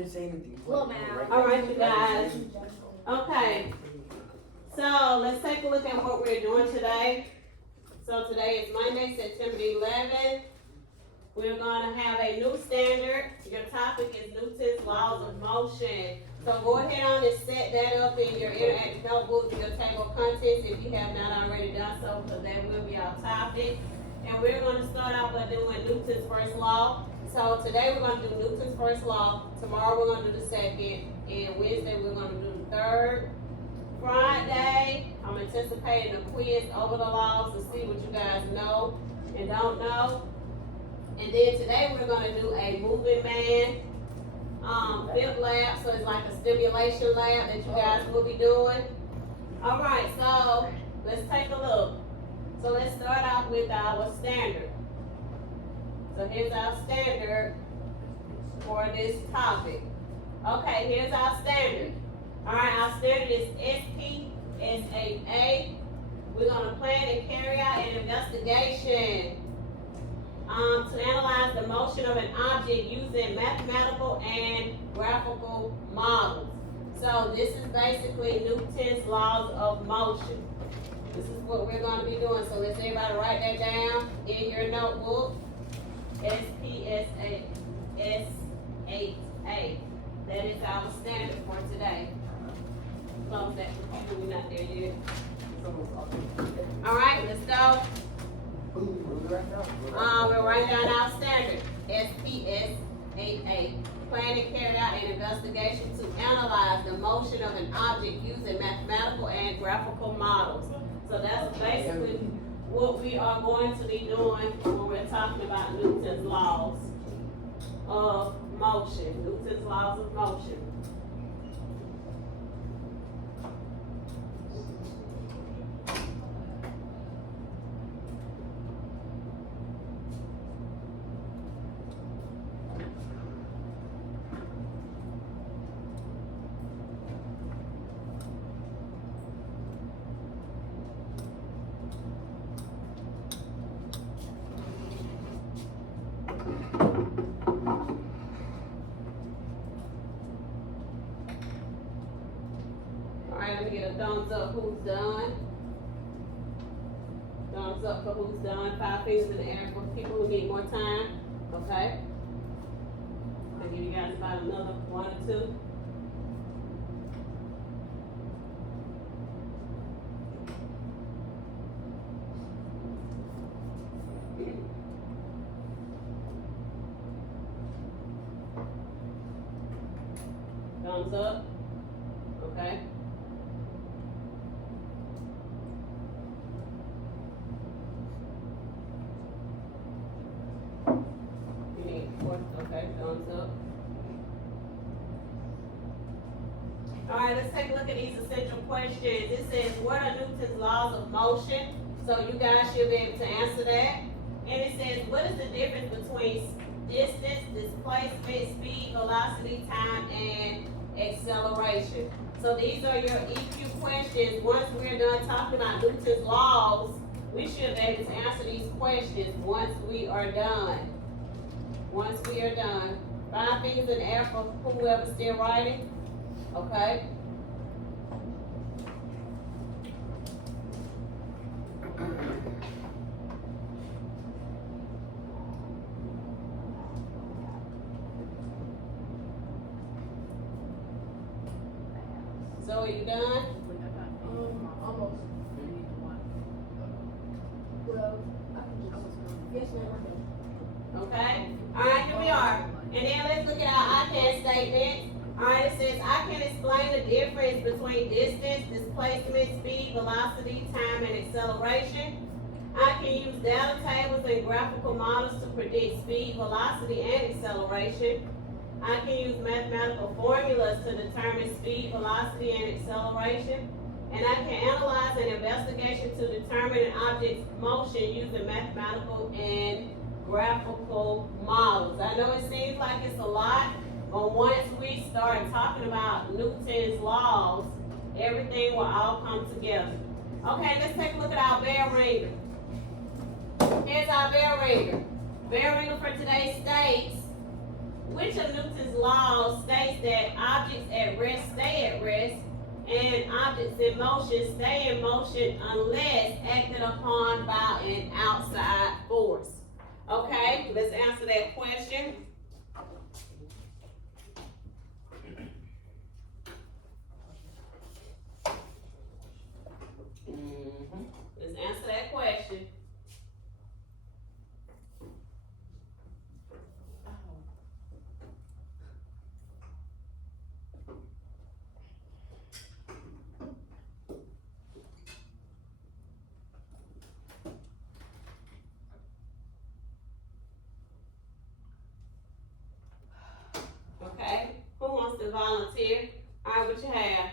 didn't say anything. Well, man. All right, you guys. Okay. So let's take a look at what we're doing today. So today is Monday, September 11th. We're going to have a new standard. Your topic is Newton's laws of motion. So go ahead on and set that up in your interactive notebook, your table of contents, if you have not already done so, because that will be our topic. And we're going to start out by doing Newton's first law. So today we're going to do Newton's first law. Tomorrow we're going to do the second. And Wednesday we're going to do the third. Friday, I'm anticipating a quiz over the laws to see what you guys know and don't know. And then today we're going to do a moving man fifth lab. So it's like a stimulation lab that you guys will be doing. All right, so let's take a look. So let's start off with our standard. So here's our standard for this topic. Okay, here's our standard. All right, our standard is SP-S8A. We're going to plan and carry out an investigation to analyze the motion of an object using mathematical and graphical models. So this is basically Newton's laws of motion. This is what we're going to be doing. So let's everybody write that down in your notebook. SP-S8A. That is our standard for today. Close that computer, we're not there yet. All right, let's go. We'll write down our standard, SPS-8A. Plan and carry out an investigation to analyze the motion of an object using mathematical and graphical models. So that's basically what we are going to be doing when we're talking about Newton's laws of motion. Newton's laws of motion. Let me get a thumbs up who's done. Thumbs up for who's done. 5 fingers in the air for people who need more time. Okay. I'll give you guys about another 1 or 2. Thumbs up. Okay. Okay, thumbs up. All right, let's take a look at these essential questions. It says, what are Newton's laws of motion? So you guys should be able to answer that. And it says, what is the difference between distance, displacement, speed, velocity, time, and acceleration? So these are your EQ questions. Once we're done talking about Newton's laws, we should be able to answer these questions once we are done. Once we are done. 5 fingers in the air for whoever's still writing. Okay. So are you done? Almost. Well, yes, ma'am. Okay. All right, here we are. And then let's look at our I can statement. All right, it says, I can explain the difference between distance, displacement, speed, velocity, time, and acceleration. I can use data tables and graphical models to predict speed, velocity, and acceleration. I can use mathematical formulas to determine speed, velocity, and acceleration. And I can analyze an investigation to determine an object's motion using mathematical and graphical models. I know it seems like it's a lot, but once we start talking about Newton's laws, everything will all come together. Okay, let's take a look at our bell ringer. Here's our bell ringer. Bell ringer for today states, which of Newton's laws states that objects at rest stay at rest and objects in motion stay in motion unless acted upon by an outside force? Okay, let's answer that question. Let's answer that question. Okay, who wants to volunteer? All right, what you have?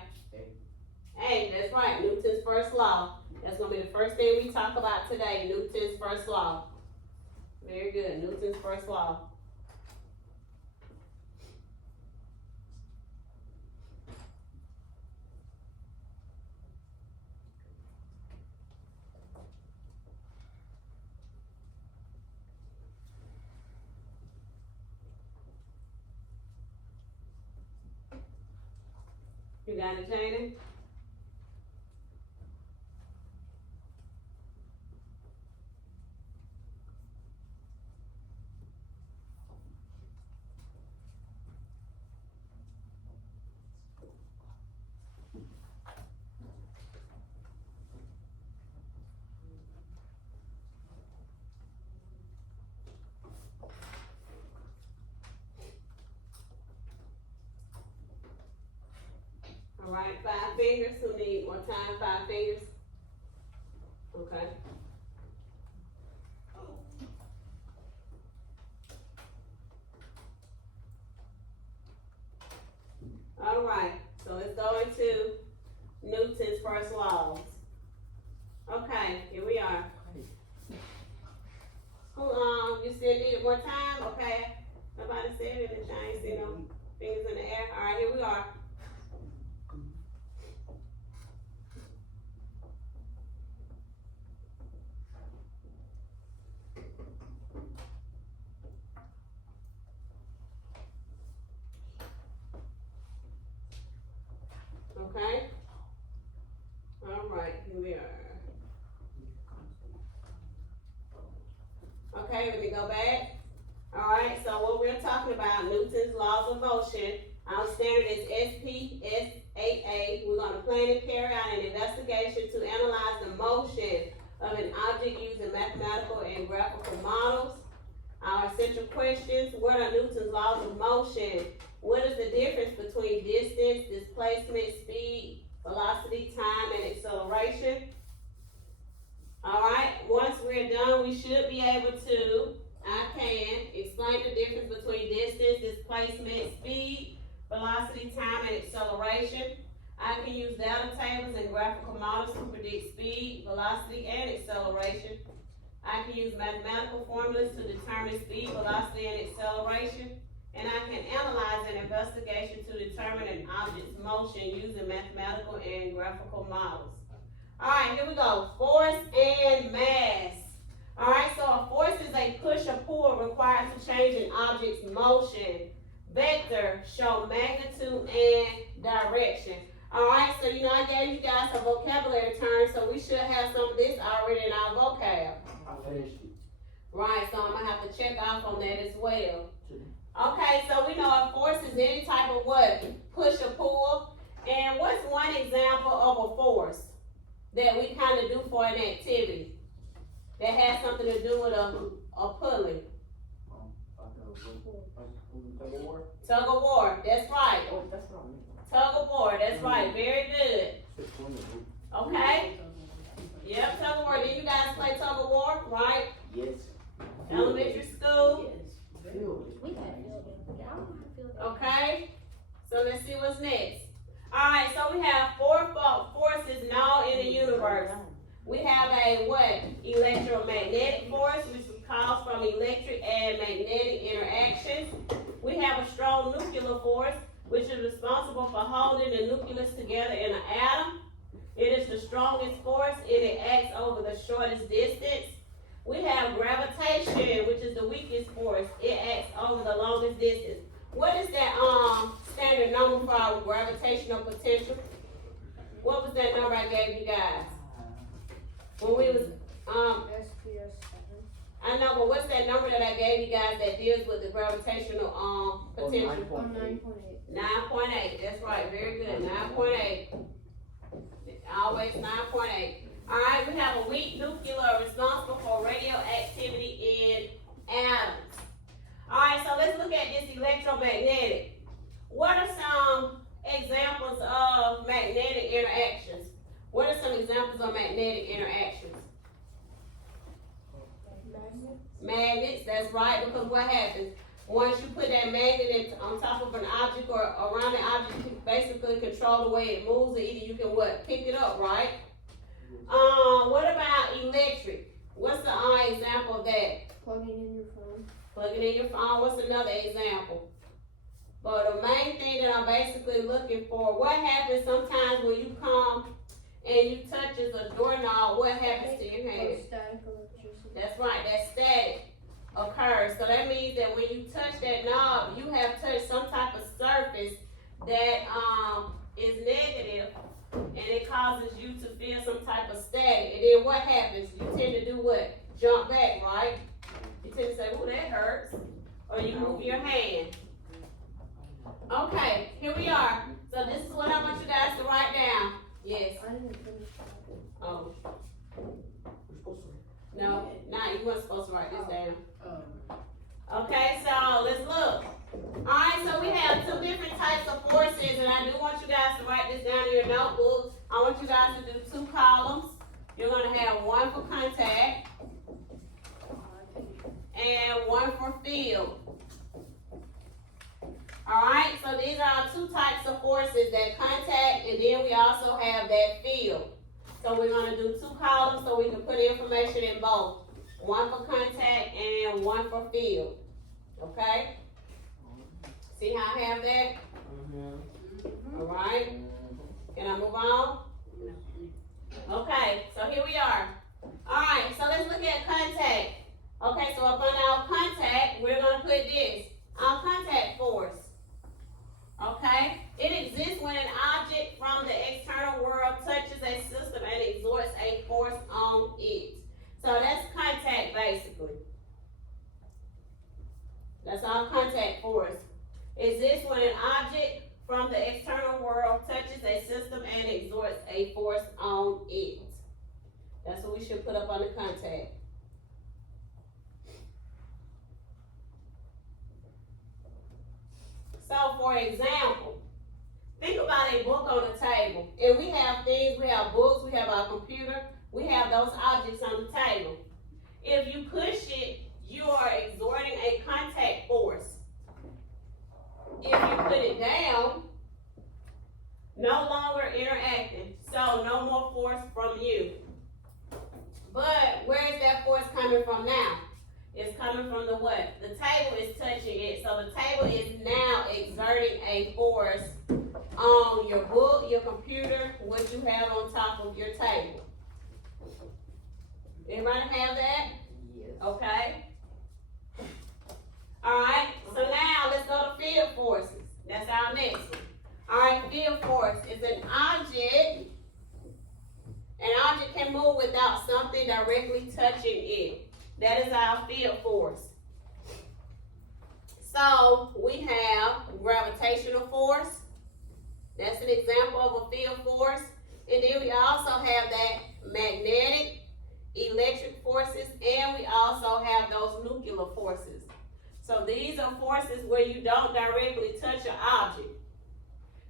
A, that's right, Newton's first law. That's gonna be the first thing we talk about today, Newton's first law. Very good, Newton's first law. You got it, Jana? All right, 5 fingers. Who need more time? 5 fingers. Okay. All right, so let's go into Newton's first laws. Okay, here we are. Who, you still needed more time? Okay. Nobody said it, and I ain't see no fingers in the air. All right, here we are. Okay. All right, here we are. Okay, let me go back. All right, so what we're talking about, Newton's laws of motion. Our standard is SPSAA. We're going to plan and carry out an investigation to analyze the motion of an object using mathematical and graphical models. Our essential questions: what are Newton's laws of motion? What is the difference between distance, displacement, speed, velocity, time, and acceleration? All right, once we're done, we should be able to, explain the difference between distance, displacement, speed, velocity, time, and acceleration. I can use data tables and graphical models to predict speed, velocity, and acceleration. I can use mathematical formulas to determine speed, velocity, and acceleration. And I can analyze an investigation to determine an object's motion using mathematical and graphical models. All right, here we go. Force and mass. All right, so a force is a push or pull required to change an object's motion. Vector show magnitude and direction. All right, so I gave you guys a vocabulary term, so we should have some of this already in our vocab. I finished it. Right, so I'm gonna have to check off on that as well. Okay, so we know a force is any type of what? Push or pull. And what's one example of a force that we kind of do for an activity that has something to do with a pulley? Tug of war? Tug of war, that's right. Oh, that's not me. Tug of war, that's right. Very good. Okay? Yep, tug of war. Did you guys play tug of war, right? Yes. Elementary school. We had fielding. I don't know how to field that. Okay, so let's see what's next. Alright, so we have 4 forces known in the universe. We have a what? Electromagnetic force, which calls from electric and magnetic interactions. We have a strong nuclear force, which is responsible for holding the nucleus together in an atom. It is the strongest force and it acts over the shortest distance. We have gravitation, which is the weakest force. It acts over the longest distance. what is that standard number for our gravitational potential? What was that number I gave you guys? When we was SPS 7. I know, but what's that number that I gave you guys that deals with the gravitational potential? 9.8. 9.8. That's right. Very good. 9.8. Always 9.8. All right. We have a weak nuclear responsible for radioactivity in atoms. All right. So let's look at this electromagnetic. What are some examples of magnetic interactions? What are some examples of magnetic interactions? Magnets, that's right, because what happens? Once you put that magnet on top of an object or around the object, you can basically control the way it moves, or either you can pick it up, right? What about electric? What's the example of that? Plugging in your phone. Plugging in your phone, what's another example? But the main thing that I'm basically looking for, what happens sometimes when you come and you touch a doorknob, what happens to your hand? Static electricity. That's right, that static occurs. So that means that when you touch that knob, you have touched some type of surface that is negative, and it causes you to feel some type of static. And then what happens? You tend to do what? Jump back, right? You tend to say, "Oh, that hurts," or you move your hand. Okay, here we are. So this is what I want you guys to write down. Yes. I didn't finish that. Oh, We're supposed to. no, you weren't supposed to write this down. Um, Okay, so let's look. Alright, so we have two different types of forces, and I do want you guys to write this down in your notebook. I want you guys to do two columns. You're going to have one for contact and one for field. Alright, so these are our two types of forces, that contact, and then we also have that field. So we're going to do two columns so we can put information in both. One for contact and one for field. Okay? See how I have that? Alright. Can I move on? Okay, so here we are. Alright, so let's look at contact. Okay, so up on our contact, we're going to put this. Our contact force. Okay? It exists when an object from the external world touches a system and exerts a force on it. So that's contact basically. That's our contact force. Exists when an object from the external world touches a system and exerts a force on it. That's what we should put up on the contact. So for example, think about a book on the table. And we have things, we have books, we have our computer, we have those objects on the table. If you push it, you are exerting a contact force. If you put it down, no longer interacting, so no more force from you. But where is that force coming from now? It's coming from the what? The table is touching it, so the table is now exerting a force on your book, your computer, what you have on top of your table. Everybody have that? Yes. Okay. Alright, so now let's go to field forces. That's our next one. Alright, field force is an object. An object can move without something directly touching it. That is our field force. So we have gravitational force. That's an example of a field force. And then we also have that magnetic, electric forces, and we also have those nuclear forces. So these are forces where you don't directly touch an object.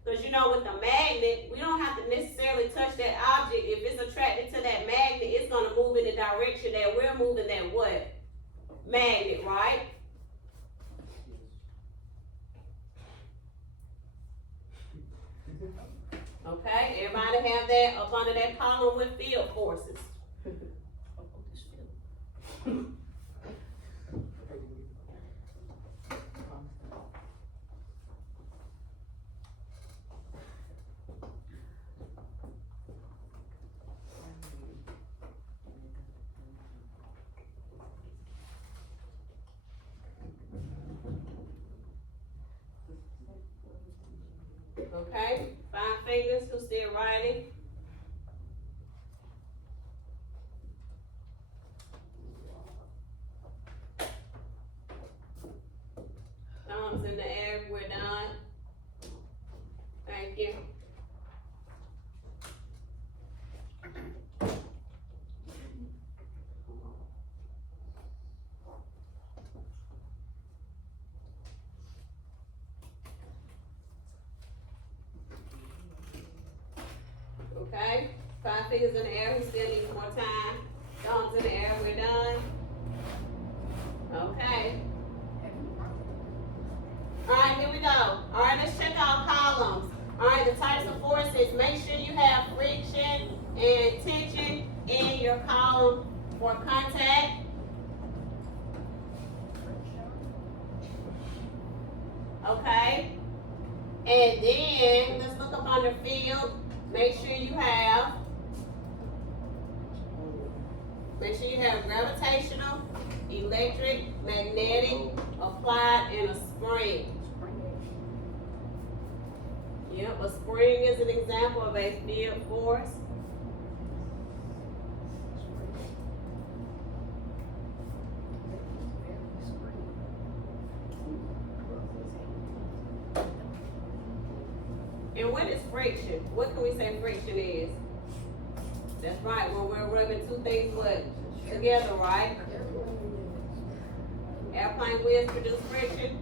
Because you know with the magnet, we don't have to necessarily touch that object. If it's attracted to that magnet, it's going to move in the direction that we're moving that what? Magnet, right? Okay, everybody have that up under that column with field forces. Okay, 5 fingers, who's still writing? Thumbs in the air, we're done. Thank you. Okay, 5 fingers in the air, we still need more time. Thumbs in the air, we're done. Okay. Alright, here we go. Alright, let's check out columns. Alright, the types of forces. Make sure you have friction and tension in your column for contact. Okay. And then, let's look up on the field. Make sure you have gravitational, electric, magnetic, applied, and a spring. Yep, a spring is an example of a field force. And what is friction? What can we say friction is? That's right, when we're rubbing two things together, right? Airplane wheels produce friction.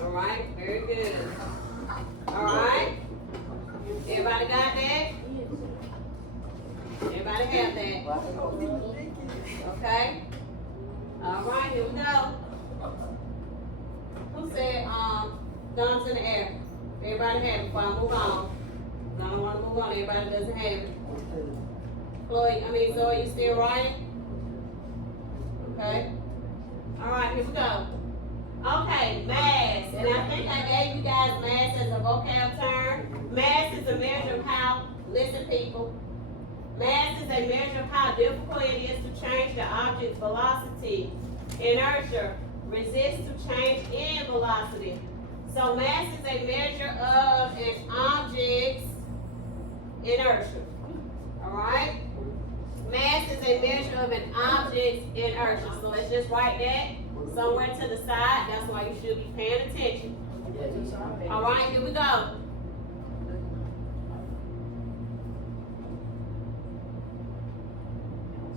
All right, very good. All right, everybody got that? Everybody have that? Okay. All right, here we go. Who said thumbs in the air? Everybody have it before I move on. I don't want to move on. Everybody doesn't have it. Chloe, Zoe, you still writing? Okay. All right, here we go. Okay, mass. And I think I gave you guys mass as a vocab term. Mass is a measure of how, listen people, mass is a measure of how difficult it is to change the object's velocity. Inertia, resist to change in velocity. So mass is a measure of an object's inertia. Alright? Mass is a measure of an object's inertia. So let's just write that somewhere to the side. That's why you should be paying attention. Alright, here we go.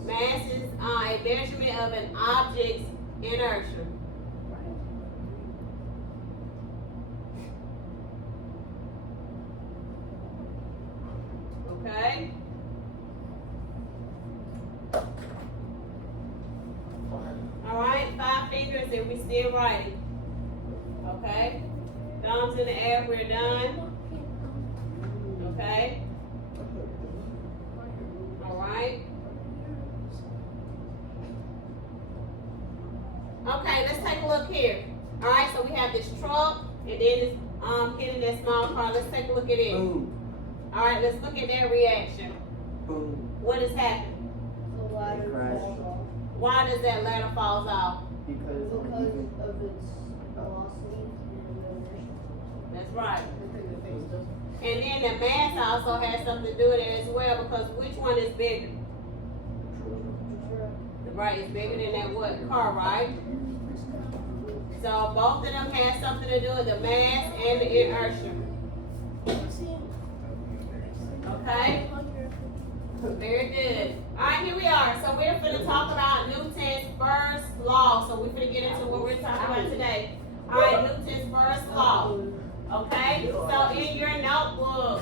Mass is a measurement of an object's inertia. Okay. All right, 5 fingers and we still writing. Okay. Thumbs in the air, we're done. Okay. All right. Okay, let's take a look here. All right, so we have this truck and then it's hitting that small car. Let's take a look at it. Boom. All right, let's look at their reaction. Boom. What has happened? The ladder Crash. falls off Why does that ladder falls off? Because because of its velocity and inertia. That's right. I think the face does. And then the mass also has something to do with it as well, because which one is bigger? The right is bigger than that what? Car, right? So both of them have something to do with the mass and the inertia. Okay? Very good. Alright, here we are. So we're going to talk about Newton's first law. So we're going to get into what we're talking about today. Alright, Newton's first law. Okay? So in your notebook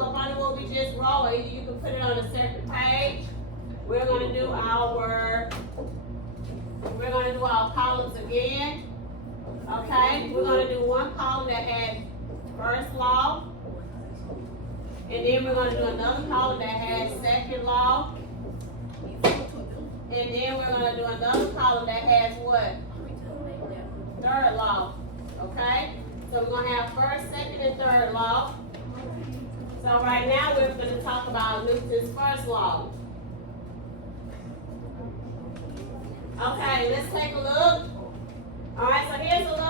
up under what we just wrote, or you can put it on a separate page. We're going to do our columns again. Okay? We're going to do one column that has first law. And then we're going to do another column that has second law. And then we're going to do another column that has what? Third law. Okay? So we're going to have first, second, and third law. So right now we're going to talk about Newton's first law. Okay, let's take a look. Alright, so here's a look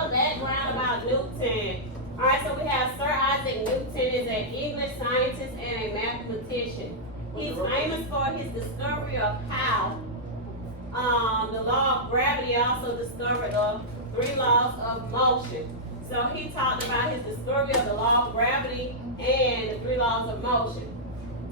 He's famous for his discovery of how the law of gravity also discovered the 3 laws of motion. So he talked about his discovery of the law of gravity and the 3 laws of motion.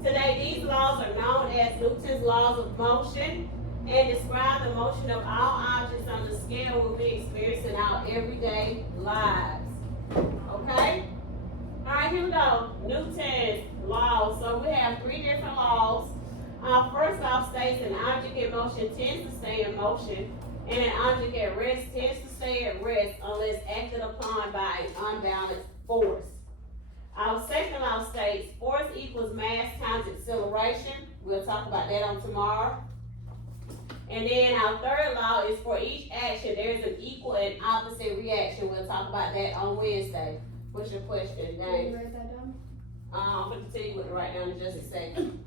Today, these laws are known as Newton's laws of motion and describe the motion of all objects on the scale we'll be experiencing in our everyday lives. Okay? All right, here we go. Newton's laws. So we have 3 different laws. First law states an object in motion tends to stay in motion, and an object at rest tends to stay at rest unless acted upon by an unbalanced force. Our second law states force equals mass times acceleration. We'll talk about that on tomorrow. And then our third law is for each action, there's an equal and opposite reaction. We'll talk about that on Wednesday. What's your question, Can Dave? you write that down? I'm going to tell you what to write down in just a second.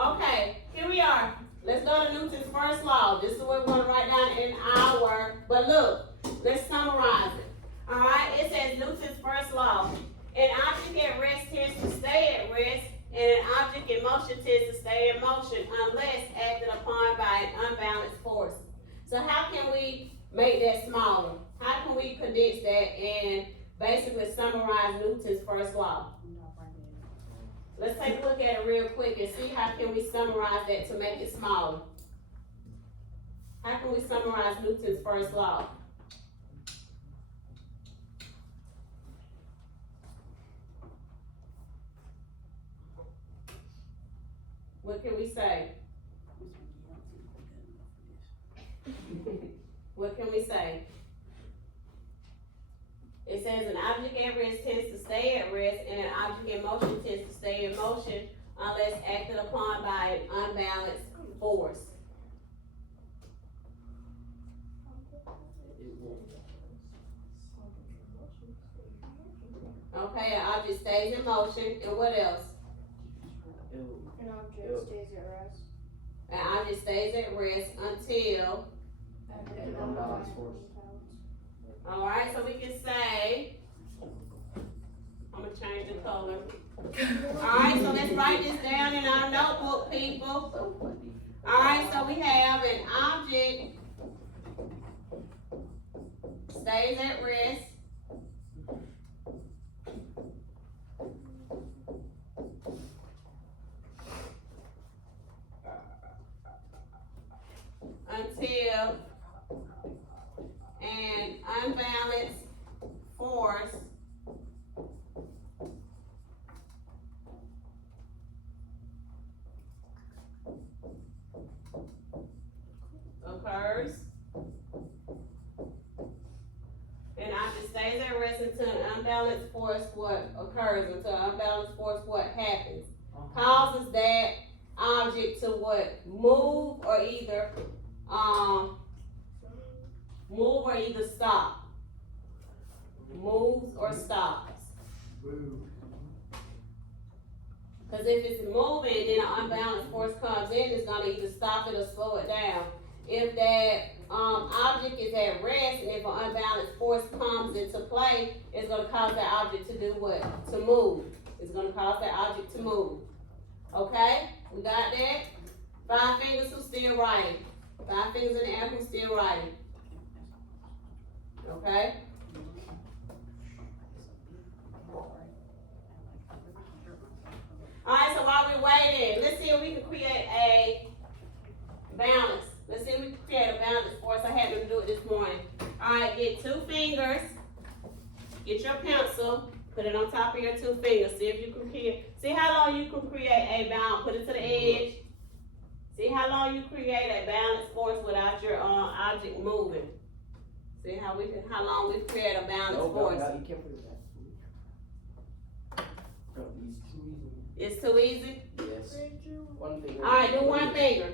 Okay, here we are. Let's go to Newton's first law. This is what we're going to write down in our, but look, let's summarize it. All right, it says Newton's first law. An object at rest tends to stay at rest, and an object in motion tends to stay in motion unless acted upon by an unbalanced force. So how can we make that smaller? How can we condense that and basically summarize Newton's first law? Let's take a look at it real quick and see how can we summarize that to make it smaller. How can we summarize Newton's first law? What can we say? What can we say? It says an object at rest tends to stay at rest, and an object in motion tends to stay in motion unless acted upon by an unbalanced force. Okay, an object stays in motion, and what else? An object stays at rest. An object stays at rest until, An unbalanced force. alright, so we can say, I'm gonna change the color. Alright, so let's write this down in our notebook, people. Alright, so we have an object stays at rest until an unbalanced force occurs. And object stays at rest until an unbalanced force what occurs, until an unbalanced force what happens. Causes that object to what? Move or either stop. Moves or stops. Because if it's moving, then an unbalanced force comes in, it's gonna either stop it or slow it down. If that object is at rest, and if an unbalanced force comes into play, it's gonna cause that object to do what? To move. It's gonna cause that object to move. Okay? We got that? 5 fingers who's still writing. 5 fingers in the air who's still writing. Okay? Alright, so while we're waiting, let's see if we can create a balance. Let's see if we can create a balance force. I had them do it this morning. Alright, get 2 fingers. Get your pencil. Put it on top of your 2 fingers. See if you can create. See how long you can create a balance. Put it to the edge. See how long you create a balance force without your object moving. See how long we create a balance force. No, you can't put it back. No, it's too easy. It's too easy? Yes. 1 finger. Alright, do 1 finger.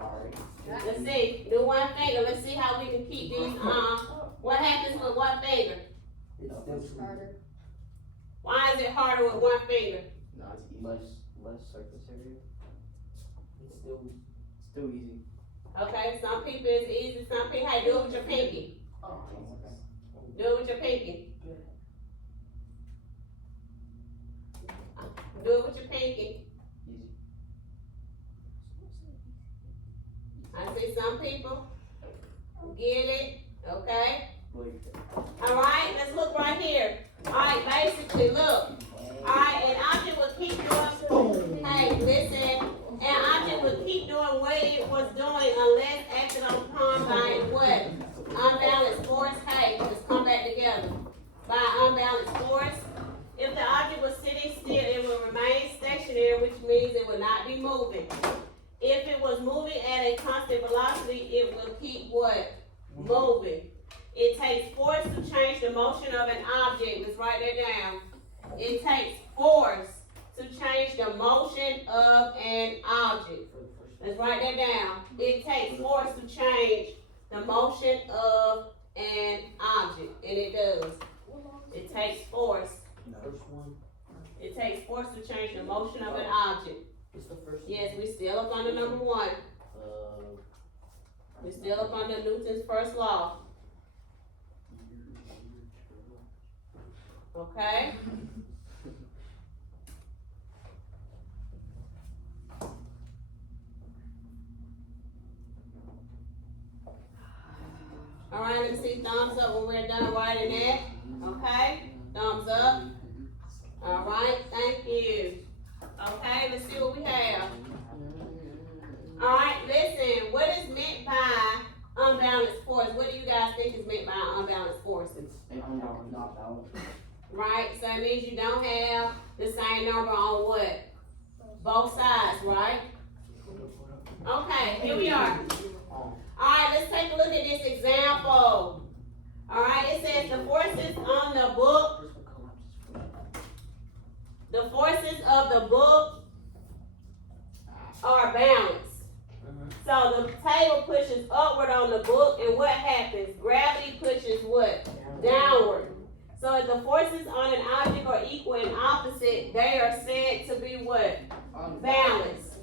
Alright. Let's see. Do 1 finger. Let's see how we can keep these what happens with 1 finger? It's still Harder. Why is it harder with 1 finger? No, it's easy. Less surface area. It's still easy. Okay, some people it's easy, some people, hey, do it with your pinky. Do it with your pinky. Do it with your pinky. Easy. I see some people get it, okay? Believe it. Alright, let's look right here. Alright, basically, look. Alright, an object will keep doing, hey, listen, an object will keep doing what it was doing unless acted upon by what? Unbalanced force. Hey, let's come back together. By unbalanced force. If the object was sitting still, it will remain stationary, which means it will not be moving. If it was moving at a constant velocity, it will keep what? Moving. It takes force to change the motion of an object. Let's write that down. It takes force to change the motion of an object. Let's write that down. It takes force to change the motion of an object. And it does. It takes force. First one. It takes force to change the motion of an object. What's the first one? Yes, we still up on the number one. We're still up under Newton's first law. Okay? Alright, let me see thumbs up when we're done writing that. Okay? Thumbs up. Alright, thank you. Okay, let's see what we have. Alright, listen, what is meant by unbalanced force? What do you guys think is meant by unbalanced force? It's not balanced. Right, so it means you don't have the same number on what? Both sides, right? Okay, here we are. Alright, let's take a look at this example. Alright, it says the forces on the book, the forces of the book are balanced. So the table pushes upward on the book, and what happens? Gravity pushes what? Downward. So if the forces on an object are equal and opposite, they are said to be what? Balanced.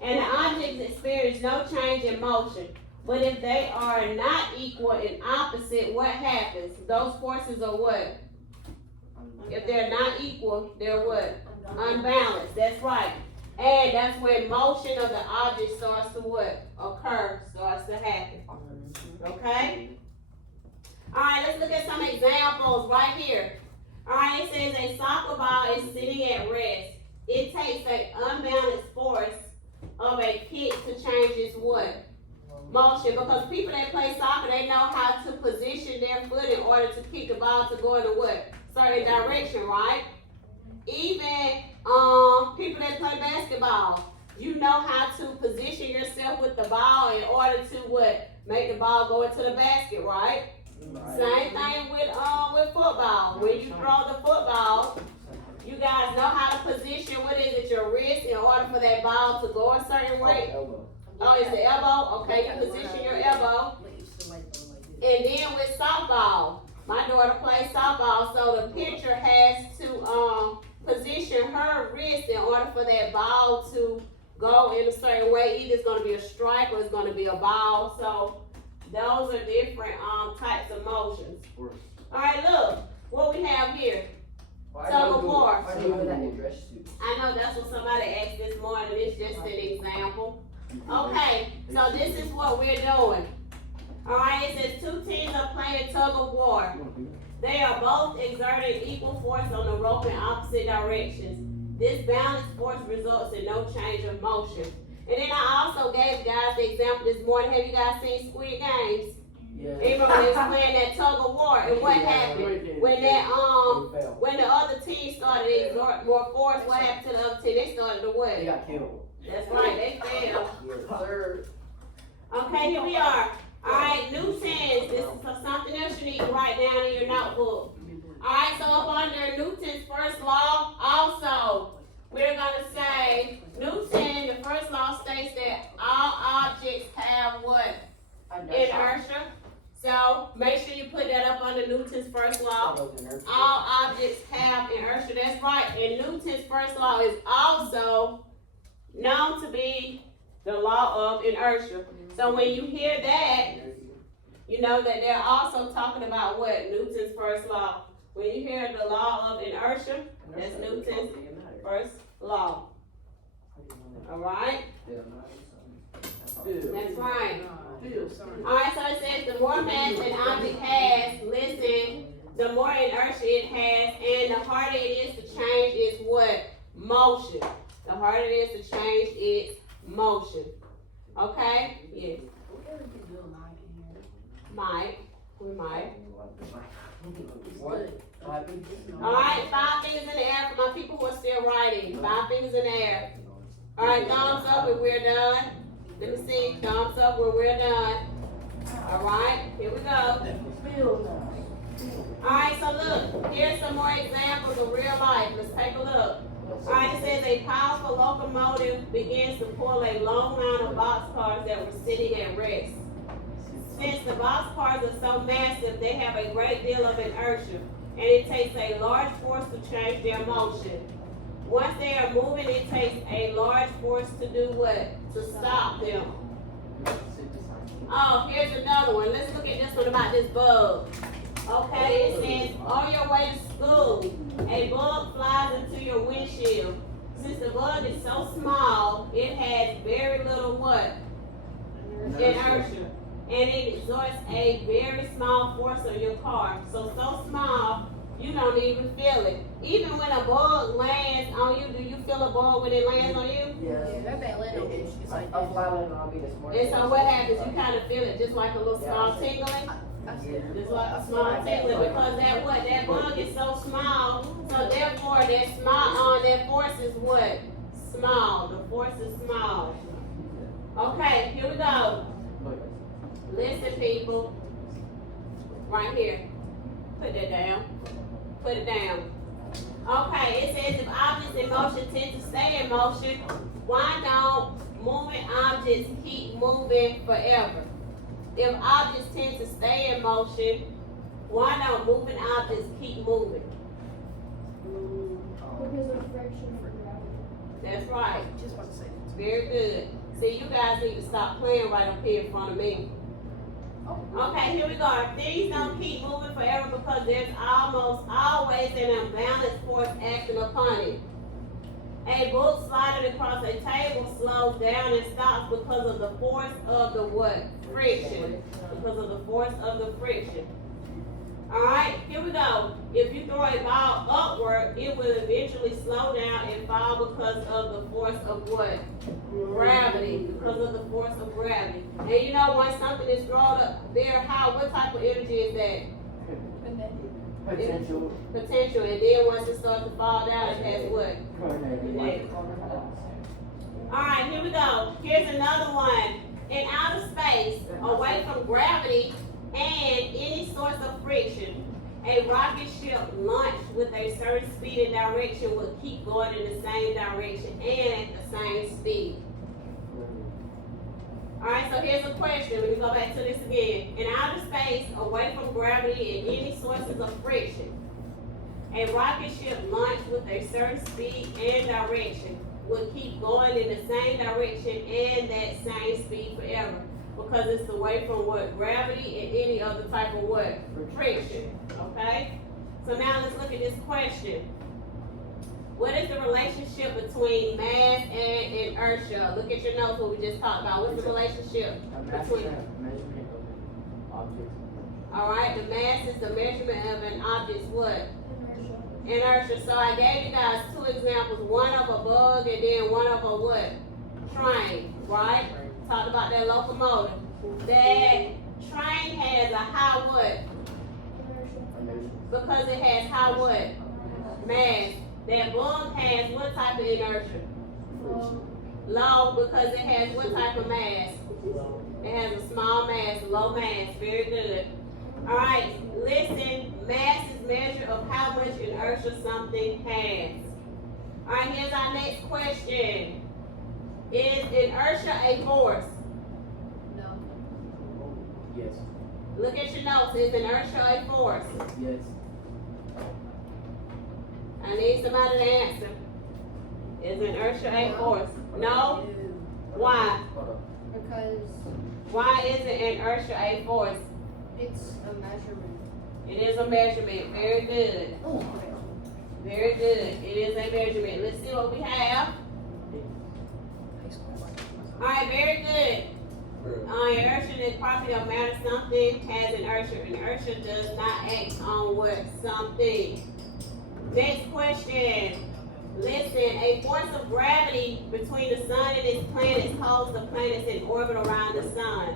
And the objects experience no change in motion. But if they are not equal and opposite, what happens? Those forces are what? If they're not equal, they're what? Unbalanced. That's right. And that's when motion of the object starts to what? Occur, starts to happen. Okay? Alright, let's look at some examples right here. Alright, it says a soccer ball is sitting at rest. It takes an unbalanced force of a kick to change its what? Motion. Because people that play soccer, they know how to position their foot in order to kick the ball to go in a what? Certain direction, right? Even people that play basketball, you know how to position yourself with the ball in order to what? Make the ball go into the basket, right? Same thing with football. When you throw the football, you guys know how to position, what is it, your wrist in order for that ball to go a certain way. Oh, it's the elbow? Okay, you position your elbow. And then with softball, my daughter plays softball, so the pitcher has to position her wrist in order for that ball to go in a certain way. Either it's going to be a strike or it's going to be a ball. So those are different types of motions. All right, look what we have here. Tug of war. I know that's what somebody asked this morning. It's just an example. Okay, so this is what we're doing. All right, it says two teams are playing tug of war. They are both exerting equal force on the rope in opposite directions. This balanced force results in no change of motion. And then I also gave guys the example this morning. Have you guys seen Squid Games? Yeah. Remember when they was playing that tug of war, and what happened when that when the other team started to exert more force? What happened to the other team? They started to what? They got killed. That's right, they failed. Third. Okay, here we are. All right, Newton's. This is something else you need to write down in your notebook. All right, so up under Newton's first law, also we're gonna say Newton. The first law states that all objects have what? Inertia. So make sure you put that up under Newton's first law. All objects have inertia. That's right. And Newton's first law is also known to be the law of inertia. So when you hear that, you know that they're also talking about what? Newton's first law. When you hear the law of inertia, that's Newton's first law. All right? That's right. Alright, so it says the more mass an object has, listen, the more inertia it has, and the harder it is to change its what? Motion. The harder it is to change its motion. Okay? Yes. Might. We might. Alright, 5 fingers in the air for my people who are still writing. 5 fingers in the air. Alright, thumbs up if we're done. Let me see. Thumbs up when we're done. Alright, here we go. Alright, so look, here's some more examples of real life. Let's take a look. Alright, it says a powerful locomotive begins to pull a long line of boxcars that were sitting at rest. Since the boxcars are so massive, they have a great deal of inertia, and it takes a large force to change their motion. Once they are moving, it takes a large force to do what? To stop them. Oh, here's another one. Let's look at this one about this bug. Okay, it says, on your way to school, a bug flies into your windshield. Since the bug is so small, it has very little what? Inertia. And it exerts a very small force on your car. So small, you don't even feel it. Even when a bug lands on you, do you feel a bug when it lands on you? Yes. that bad land on me. It's like A fly landing on me this morning. And so what happens? You kind of feel it, just like a little small tingling. Just like a small tingling, because that what? That bug is so small. So therefore, that force is what? Small. The force is small. Okay, here we go. Listen, people. Right here. Put that down. Put it down. Okay, it says if objects in motion tend to stay in motion, why don't moving objects keep moving forever? If objects tend to stay in motion, why don't moving objects keep moving? Because of friction for gravity. That's right. just about to say that. Very good. See, you guys need to stop playing right up here in front of me. Okay, here we go. Things don't keep moving forever because there's almost always an imbalanced force acting upon it. A book sliding across a table slows down and stops because of the force of the what? Friction. Because of the force of the friction. Alright, here we go. If you throw a ball upward, it will eventually slow down and fall because of the force of what? Gravity. Because of the force of gravity. And you know when something is thrown up there, what type of energy is that? Potential. Potential. And then once it starts to fall down, it has what? Kinetic. Alright, here we go. Here's another one. In outer space, away from gravity and any source of friction, a rocket ship launched with a certain speed and direction will keep going in the same direction and at the same speed. Alright, so here's a question. Let me go back to this again. In outer space, away from gravity and any sources of friction, a rocket ship launched with a certain speed and direction will keep going in the same direction and that same speed forever. Because it's away from what? Gravity and any other type of what? Friction. Okay? So now let's look at this question. What is the relationship between mass and inertia? Look at your notes what we just talked about. What's the relationship between Measurement of objects. Alright, the mass is the measurement of an object's what? Inertia. Inertia. So I gave you guys 2 examples. One of a bug and then one of a what? Train. Right? Talked about that locomotive. That train has a high what? Inertia. Because it has high what? Mass. That bug has what type of inertia? Low, because it has what type of mass? It has a small mass, low mass. Very good. Alright, listen. Mass is measure of how much inertia something has. Alright, here's our next question. Is inertia a force? No. Yes. Look at your notes. Is inertia a force? Yes. I need somebody to answer. Is inertia a force? No? Why? Because Why isn't inertia a force? it's a measurement. It is a measurement. Very good. Very good. It is a measurement. Let's see what we have. Alright, very good. Inertia is property of matter. Something has inertia. Inertia does not act on what? Something. Next question. Listen, a force of gravity between the sun and its planets holds the planets in orbit around the sun.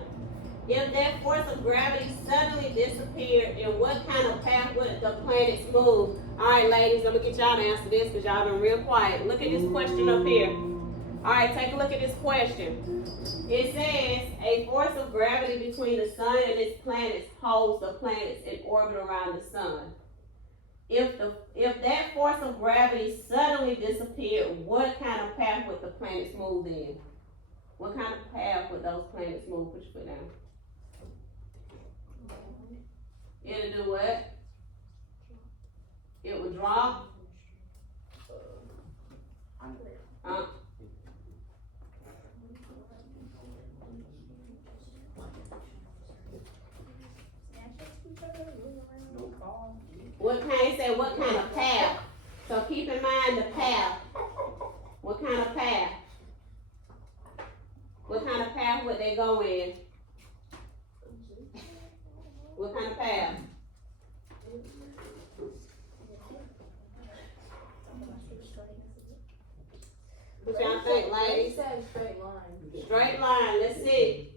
If that force of gravity suddenly disappeared, in what kind of path would the planets move? Alright, ladies, I'm gonna get y'all to answer this because y'all been real quiet. Look at this question up here. Alright, take a look at this question. It says, a force of gravity between the sun and its planets holds the planets in orbit around the sun. If that force of gravity suddenly disappeared, what kind of path would the planets move in? What kind of path would those planets move? Put your foot down. It'll do what? It would drop. What kind of path? So keep in mind the path. What kind of path? What kind of path would they go in? What kind of path? What y'all think, ladies? Straight line. Straight line, let's see.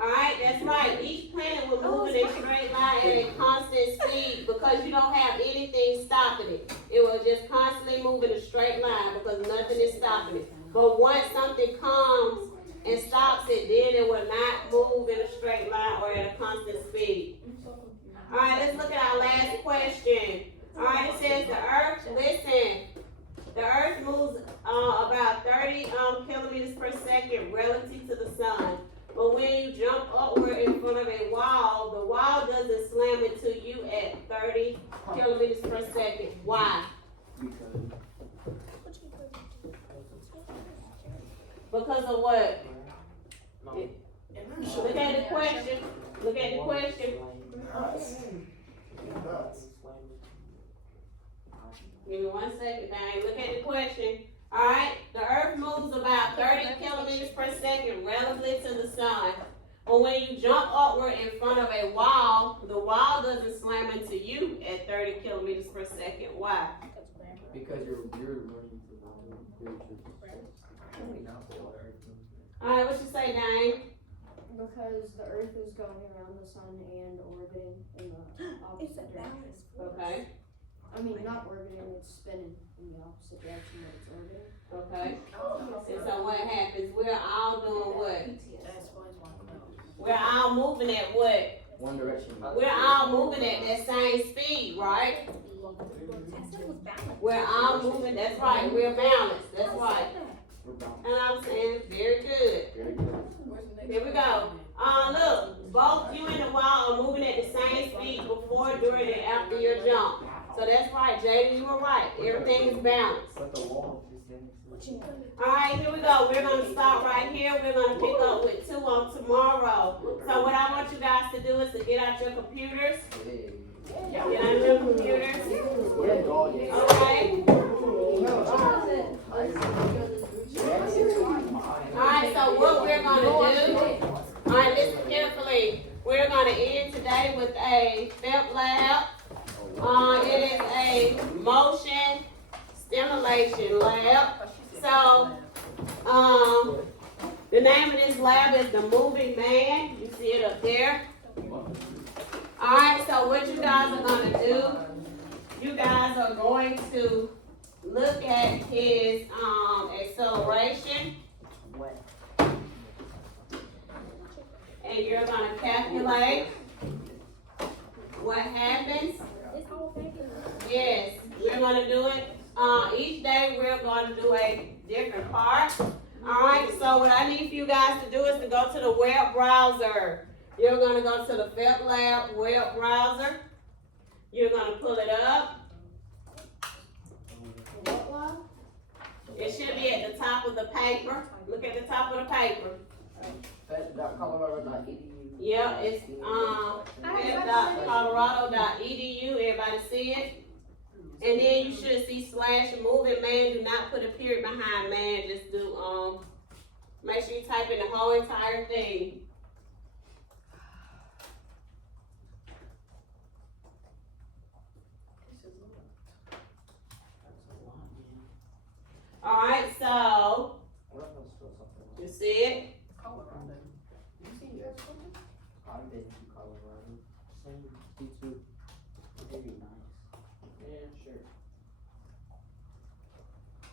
Alright, that's right. Each planet will move in a straight line at a constant speed because you don't have anything stopping it. It will just constantly move in a straight line because nothing is stopping it. But once something comes and stops it, then it will not move in a straight line or at a constant speed. Alright, let's look at our last question. Alright, it says the earth, listen, the earth moves about 30 kilometers per second relative to the sun. But when you jump upward in front of a wall, the wall doesn't slam into you at 30 kilometers per second. Why? Because of what? Look at the question. Look at the question. Give me 1 second, man. Look at the question. Alright, the earth moves about 30 kilometers per second relative to the sun. But when you jump upward in front of a wall, the wall doesn't slam into you at 30 kilometers per second. Why? Because you're running to the Alright, what you say, Dane? Because the earth is going around the sun and orbiting in the opposite direction. Okay. I mean, not orbiting, it's spinning in the opposite direction that it's orbiting. Okay. And so what happens? We're all doing what? We're all moving at what? one direction. We're all moving at that same speed, right? We're all moving, that's right, we're balanced, that's right. And I'm saying, very good. Very good. Here we go. Look, both you and the wall are moving at the same speed before, during, and after your jump. So that's right, Jaden, you were right. Everything is balanced. But the wall is Alright, here we go. We're going to stop right here. We're going to pick up with 2 on tomorrow. So what I want you guys to do is to get out your computers. Get out your computers. Okay. Alright, so what we're going to do, alright, listen carefully. We're going to end today with a FEP lab. It is a motion stimulation lab. So, the name of this lab is the Moving Man. You see it up there. Alright, so what you guys are going to do, you guys are going to look at his acceleration. And you're going to calculate what happens. Yes, we're going to do it. Each day we're going to do a different part. Alright, so what I need for you guys to do is to go to the web browser. You're going to go to the FEP Lab web browser. You're going to pull it up. It should be at the top of the paper. Look at the top of the paper. Colorado.edu. Yeah, it's fep.colorado.edu. Everybody see it? And then you should see /moving man. Do not put a period behind man. Just do Make sure you type in the whole entire thing. Alright, so, What if I spill something? you see it? Colorado. You see yours? I've been to Colorado. Same, you too. Very nice. Yeah, sure.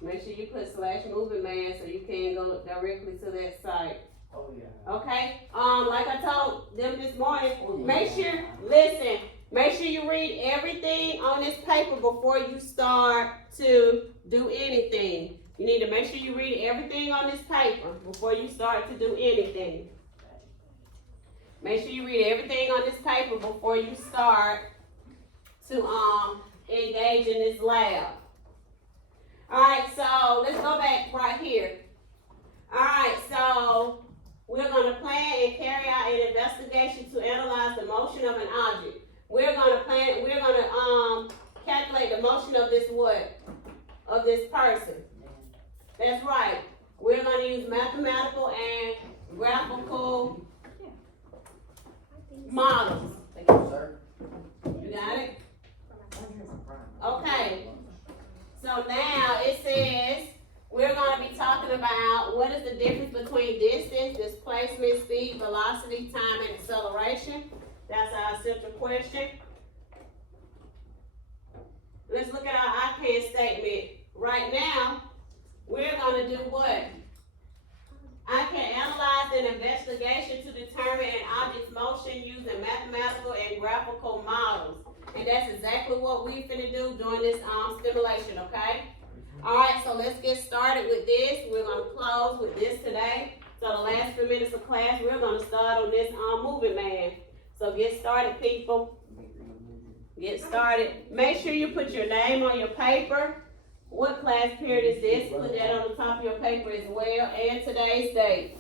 Make sure you put /moving man so you can go directly to that site. Oh, yeah. Okay? Like I told them this morning, Oh, yeah. make sure, listen, make sure you read everything on this paper before you start to do anything. You need to make sure you read everything on this paper before you start to do anything. Make sure you read everything on this paper before you start to engage in this lab. Alright, so let's go back right here. Alright, so we're going to plan and carry out an investigation to analyze the motion of an object. We're going to calculate the motion of this what? Of this person. That's right. We're going to use mathematical and graphical models. Thank you, sir. You got it? Okay. So now it says we're going to be talking about what is the difference between distance, displacement, speed, velocity, time, and acceleration. That's our central question. Let's look at our I can statement. Right now, we're going to do what? I can analyze an investigation to determine an object's motion using mathematical and graphical models. And that's exactly what we're finna do during this stimulation, okay? Alright, so let's get started with this. We're gonna close with this today. So the last few minutes of class, we're gonna start on this moving man. So get started, people. Get started. Make sure you put your name on your paper. What class period is this? Put that on the top of your paper as well, and today's date.